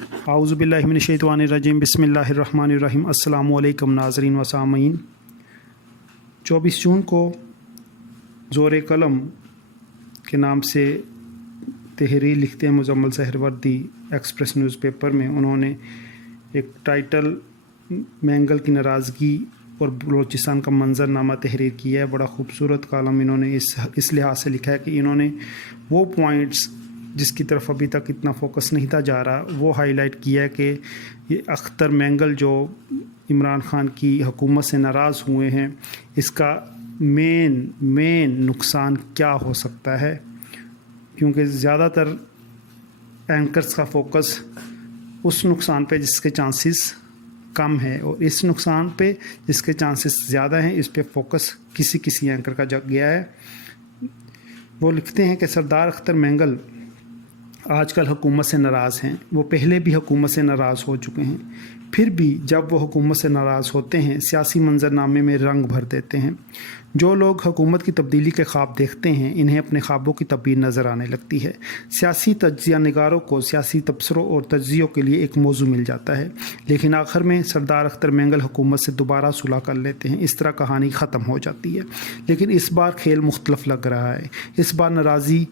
आऊज़ुबिल्लाहि मिनश्शैतानिर्रजीम बिस्मिल्लाहिर्रहमानिर्रहीम। अस्सलामु अलैकुम नाज़रीन व सामीन। 24 जून को ज़ोर कलम के नाम से तहरीर लिखते हैं मुज़म्मल सहरवर्दी एक्सप्रेस न्यूज़पेपर में। उन्होंने एक टाइटल मैंगल की नाराज़गी और बलूचिस्तान का मंजरनामा तहरीर किया है। बड़ा खूबसूरत कॉलम इन्होंने इस लिहाज से लिखा है कि इन्होंने वो पॉइंट्स जिसकी तरफ अभी तक इतना फोकस नहीं था जा रहा वो हाईलाइट किया है कि ये अख्तर मैंगल जो इमरान ख़ान की हुकूमत से नाराज़ हुए हैं, इसका मेन नुकसान क्या हो सकता है। क्योंकि ज़्यादातर एंकर्स का फोकस उस नुकसान पे जिसके चांसेस कम है और इस नुकसान पे जिसके चांसेस ज़्यादा हैं, इस पे फोकस किसी एंकर का जग गया है। वो लिखते हैं कि सरदार अख्तर मैंगल आजकल हुकूमत से नाराज़ हैं। वो पहले भी हुकूमत से नाराज़ हो चुके हैं, फिर भी जब वो हुकूमत से नाराज़ होते हैं सियासी मंजरनामे में रंग भर देते हैं। जो लोग हुकूमत की तब्दीली के ख्वाब देखते हैं, इन्हें अपने ख्वाबों की तब्दील नज़र आने लगती है। सियासी तज्ज़िया निगारों को सियासी तबसरों और तज्ज़ियों के लिए एक मौजू मिल जाता है, लेकिन आखिर में सरदार अख्तर मैंगल हुकूमत से दोबारा सुलह कर लेते हैं। इस तरह कहानी ख़त्म हो जाती है। लेकिन इस बार खेल मुख्तलफ लग रहा है। इस बार नाराज़ी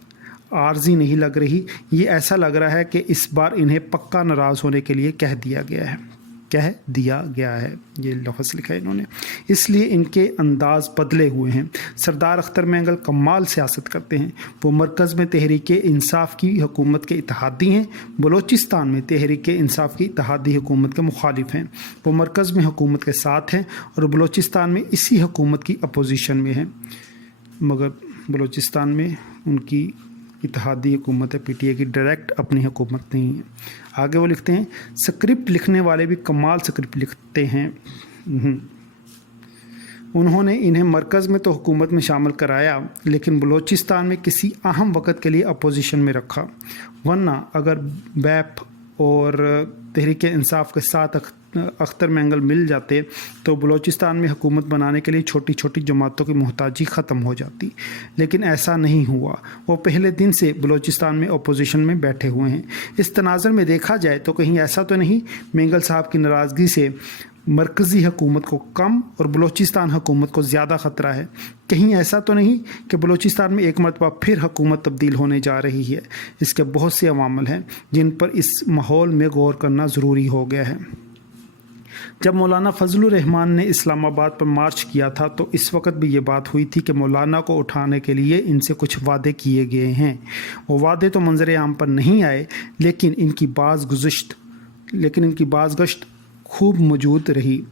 आर्जी नहीं लग रही। ये ऐसा लग रहा है कि इस बार इन्हें पक्का नाराज़ होने के लिए कह दिया गया है। ये लफ्ज़ लिखा है इन्होंने, इसलिए इनके अंदाज़ बदले हुए हैं। सरदार अख्तर मैंगल कमाल सियासत करते हैं। वो मरकज़ में तहरीक इंसाफ की हुकूमत के इत्तेहादी हैं, बलूचिस्तान में तहरीक इंसाफ की इत्तेहादी हुकूमत के मुखालिफ हैं। वो मरकज़ में हुकूमत के साथ हैं और बलूचिस्तान में इसी हुकूमत की अपोजिशन में हैं, मगर बलूचिस्तान में उनकी इत्तेहादी हुकूमत है, PTI की डायरेक्ट अपनी हुकूमत नहीं है। आगे वो लिखते हैं, स्क्रिप्ट लिखने वाले भी कमाल स्क्रिप्ट लिखते हैं। उन्होंने इन्हें मरकज़ में तो हुकूमत में शामिल कराया, लेकिन बलूचिस्तान में किसी अहम वक़्त के लिए अपोजिशन में रखा। वरना अगर बैप और तहरीक इंसाफ के साथ अख्तर मैंगल मिल जाते तो बलूचिस्तान में हुकूमत बनाने के लिए छोटी छोटी जमातों की मोहताजी ख़त्म हो जाती, लेकिन ऐसा नहीं हुआ। वो पहले दिन से बलूचिस्तान में अपोजिशन में बैठे हुए हैं। इस तनाज़र में देखा जाए तो कहीं ऐसा तो नहीं मैंगल साहब की नाराज़गी से मरकज़ी हुकूमत को कम और बलूचिस्तान हुकूमत को ज़्यादा ख़तरा है। कहीं ऐसा तो नहीं कि बलूचिस्तान में एक मरतबा फिर हुकूमत तब्दील होने जा रही है। इसके बहुत से अवामल हैं जिन पर इस माहौल में गौर करना ज़रूरी हो गया है। जब मौलाना फजलुर रहमान ने इस्लामाबाद पर मार्च किया था तो इस वक्त भी ये बात हुई थी कि मौलाना को उठाने के लिए इनसे कुछ वादे किए गए हैं। वो वादे तो मंजर आम पर नहीं आए, लेकिन इनकी बाज़गश्त खूब मौजूद रही।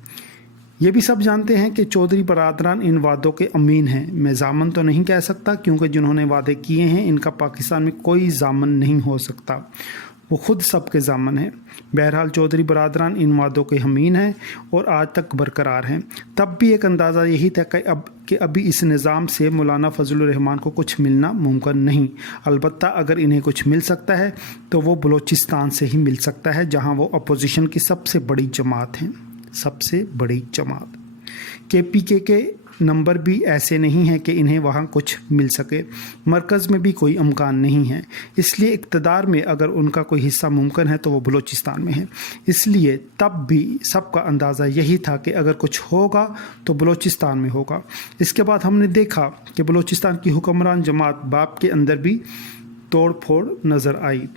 ये भी सब जानते हैं कि चौधरी बरादरान इन वादों के अमीन हैं। मैं जामन तो नहीं कह सकता, क्योंकि जिन्होंने वादे किए हैं इनका पाकिस्तान में कोई जामन नहीं हो सकता। वो खुद सबके जामन हैं। बहरहाल चौधरी बरादरान इन वादों के अमीन हैं और आज तक बरकरार हैं। तब भी एक अंदाज़ा यही था कि अभी इस निज़ाम से मौलाना फजलुर रहमान को कुछ मिलना मुमकिन नहीं। अलबत्ता अगर इन्हें कुछ मिल सकता है तो वो बलूचिस्तान से ही मिल सकता है, जहाँ वो अपोजिशन की सबसे बड़ी जमात हैं। KPK के नंबर भी ऐसे नहीं हैं कि इन्हें वहाँ कुछ मिल सके। मरकज़ में भी कोई इम्कान नहीं है, इसलिए इक़्तिदार में अगर उनका कोई हिस्सा मुमकिन है तो वो बलूचिस्तान में है। इसलिए तब भी सबका अंदाज़ा यही था कि अगर कुछ होगा तो बलूचिस्तान में होगा। इसके बाद हमने देखा कि बलूचिस्तान की हुक्मरान जमात बाप के अंदर भी तोड़ फोड़ नज़र आई।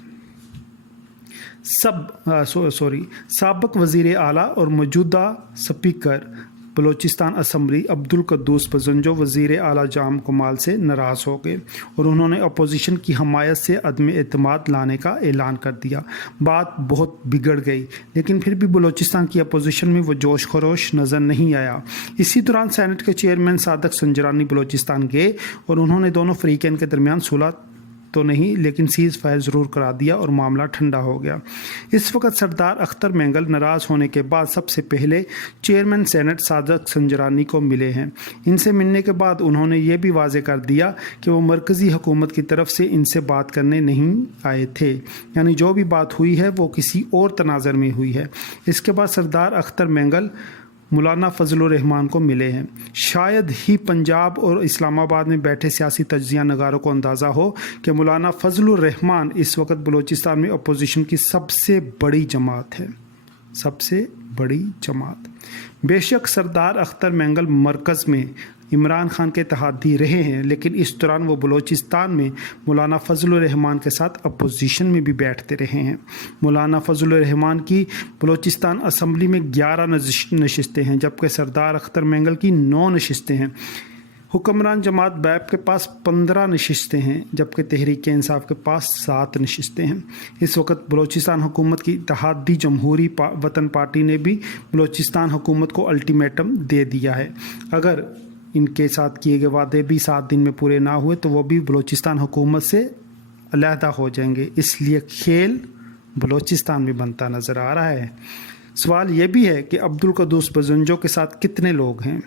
साबिक़ वज़ीर आला और मौजूदा स्पीकर बलूचिस्तान असम्बली अब्दुल कद्दूस पजंजो वज़ीर आला जाम कमाल से नाराज़ हो गए और उन्होंने अपोजिशन की हमायत से अदम एतमाद लाने का ऐलान कर दिया। बात बहुत बिगड़ गई, लेकिन फिर भी बलूचिस्तान की अपोजिशन में वो जोश खरोश नज़र नहीं आया। इसी दौरान सेनेट के चेयरमैन सादक संजरानी बलूचिस्तान गए और उन्होंने दोनों फ़रीक़ैन के दरमियान सुलह तो नहीं, लेकिन सीज़ फायर ज़रूर करा दिया और मामला ठंडा हो गया। इस वक्त सरदार अख्तर मैंगल नाराज़ होने के बाद सबसे पहले चेयरमैन सेनेट सादक संजरानी को मिले हैं। इनसे मिलने के बाद उन्होंने ये भी वाज़े कर दिया कि वो मरकज़ी हुकूमत की तरफ से इनसे बात करने नहीं आए थे, यानी जो भी बात हुई है वो किसी और तनाज़र में हुई है। इसके बाद सरदार अख्तर मैंगल मौलाना फजलुर रहमान को मिले हैं। शायद ही पंजाब और इस्लामाबाद में बैठे सियासी तज्जिया नगारों को अंदाज़ा हो कि मौलाना फजलुर रहमान इस वक्त बलूचिस्तान में अपोजिशन की सबसे बड़ी जमात है, सबसे बड़ी जमात। बेशक सरदार अख्तर मैंगल मरकज़ में इमरान खान के इत्तेहादी रहे हैं, लेकिन इस दौरान वो बलूचिस्तान में मौलाना फजलुर रहमान के साथ अपोजिशन में भी बैठते रहे हैं। मौलाना फजलुर रहमान की बलूचिस्तान असम्बली में 11 नशिस्तें हैं, जबकि सरदार अख्तर मैंगल की 9 नशिस्तें हैं। हुक्मरान जमात बैप के पास 15 नशिस्तें हैं, जबकि तहरीक इंसाफ के पास 7 नशिस्तें हैं। इस वक्त बलूचिस्तान हुकूमत की इत्तेहादी जमहूरी वतन पार्टी ने भी बलूचिस्तान हुकूमत को अल्टीमेटम दे दिया है। अगर इनके साथ किए गए वादे भी 7 दिन में पूरे ना हुए तो वो भी बलूचिस्तान हुकूमत से अलहदा हो जाएंगे। इसलिए खेल बलूचिस्तान में बनता नज़र आ रहा है। सवाल ये भी है कि अब्दुल कुद्दूस बजंजो के साथ कितने लोग हैं,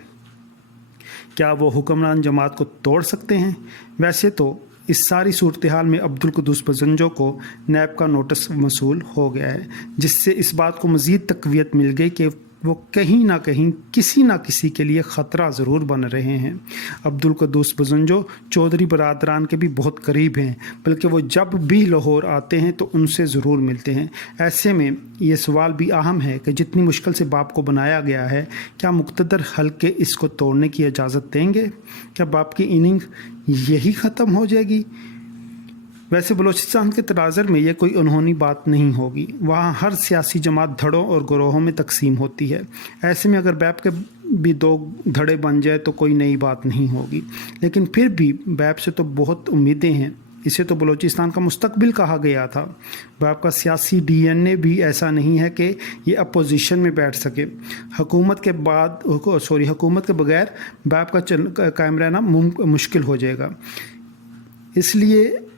क्या वो हुक्मरान जमात को तोड़ सकते हैं? वैसे तो इस सारी सूरत हाल में अब्दुल कुद्दूस बजंजो को नैब का नोटिस मसूल हो गया है, जिससे इस बात को मज़ीद तक़वियत मिल गई कि वो कहीं ना कहीं किसी ना किसी के लिए ख़तरा ज़रूर बन रहे हैं। अब्दुल कुद्दूस बजंजो चौधरी बरादरान के भी बहुत करीब हैं, बल्कि वो जब भी लाहौर आते हैं तो उनसे ज़रूर मिलते हैं। ऐसे में ये सवाल भी अहम है कि जितनी मुश्किल से बाप को बनाया गया है, क्या मुक़्तदर हल्के इसको तोड़ने की इजाज़त देंगे? क्या बाप की इनिंग यही ख़त्म हो जाएगी? वैसे बलूचिस्तान के तनाज़र में ये कोई अनहोनी बात नहीं होगी। वहाँ हर सियासी जमात धड़ों और ग्रोहों में तकसीम होती है। ऐसे में अगर बैप के भी 2 धड़े बन जाए तो कोई नई बात नहीं होगी, लेकिन फिर भी बैप से तो बहुत उम्मीदें हैं। इसे तो बलूचिस्तान का मुस्तकबिल कहा गया था। बैप का सियासी DNA भी ऐसा नहीं है कि ये अपोजिशन में बैठ सके। हुकूमत के बगैर बैप का कायम रहना मुश्किल हो जाएगा। इसलिए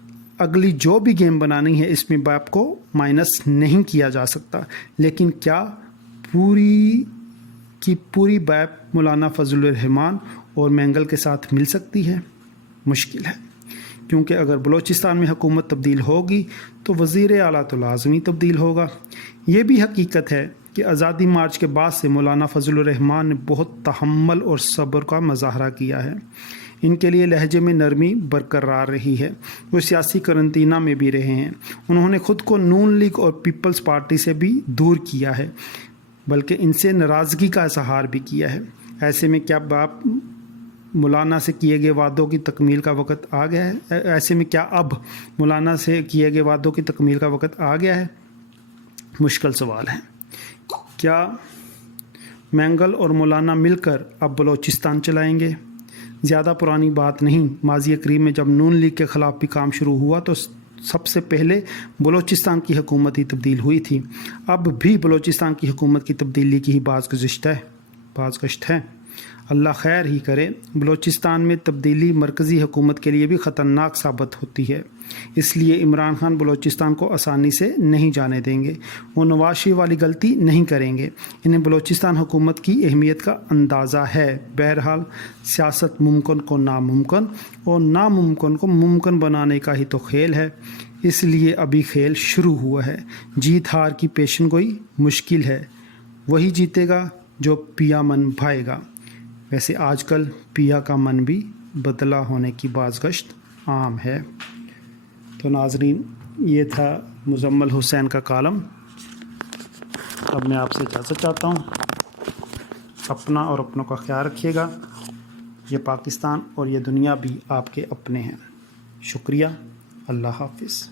अगली जो भी गेम बनानी है इसमें बाप को माइनस नहीं किया जा सकता। लेकिन क्या पूरी की पूरी बाप मौलाना फजलुर रहमान और मैंगल के साथ मिल सकती है? मुश्किल है, क्योंकि अगर बलूचिस्तान में हुकूमत तब्दील होगी तो वज़ीर आला तो लाजमी तब्दील होगा। ये भी हकीकत है कि आज़ादी मार्च के बाद से मौलाना फजलुर रहमान ने बहुत तहम्मुल और सब्र का मुजाहरा किया है। इनके लिए लहजे में नरमी बरकरार रही है। वो सियासी करंतना में भी रहे हैं। उन्होंने ख़ुद को नून लीग और पीपल्स पार्टी से भी दूर किया है, बल्कि इनसे नाराज़गी का इजहार भी किया है। ऐसे में क्या बाप मौलाना से किए गए वादों की तकमील का वक़्त आ गया है? ऐसे में क्या अब मौलाना से किए गए वादों की तकमील का वक़्त आ गया है? मुश्किल सवाल है। क्या मैंगल और मौलाना मिलकर अब बलूचिस्तान चलाएंगे? ज़्यादा पुरानी बात नहीं, माज़ी करीब में जब नून लीग के ख़िलाफ़ भी काम शुरू हुआ तो सबसे पहले बलूचिस्तान की हुकूमत ही तब्दील हुई थी। अब भी बलूचिस्तान की हुकूमत की तब्दीली की ही बाज़गश्त है। अल्लाह खैर ही करे। बलूचिस्तान में तब्दीली मरकज़ी हुकूमत के लिए भी ख़तरनाक साबित होती है। इसलिए इमरान खान बलूचिस्तान को आसानी से नहीं जाने देंगे। वो नवाज शरीफ वाली गलती नहीं करेंगे। इन्हें बलूचिस्तान हुकूमत की अहमियत का अंदाज़ा है। बहरहाल सियासत मुमकिन को नामुमकिन और नामुमकिन को मुमकिन बनाने का ही तो खेल है। इसलिए अभी खेल शुरू हुआ है। जीत हार की पेशन गोई मुश्किल है। वही जीतेगा जो पिया मन भाएगा। वैसे आजकल पिया का मन भी बदला होने की बाज़गश्त आम है। तो नाज़रीन, ये था मुज़म्मल हुसैन का कॉलम। अब मैं आपसे इजाज़त चाहता हूँ। अपना और अपनों का ख्याल रखिएगा। ये पाकिस्तान और ये दुनिया भी आपके अपने हैं। शुक्रिया। अल्लाह हाफ़िज़।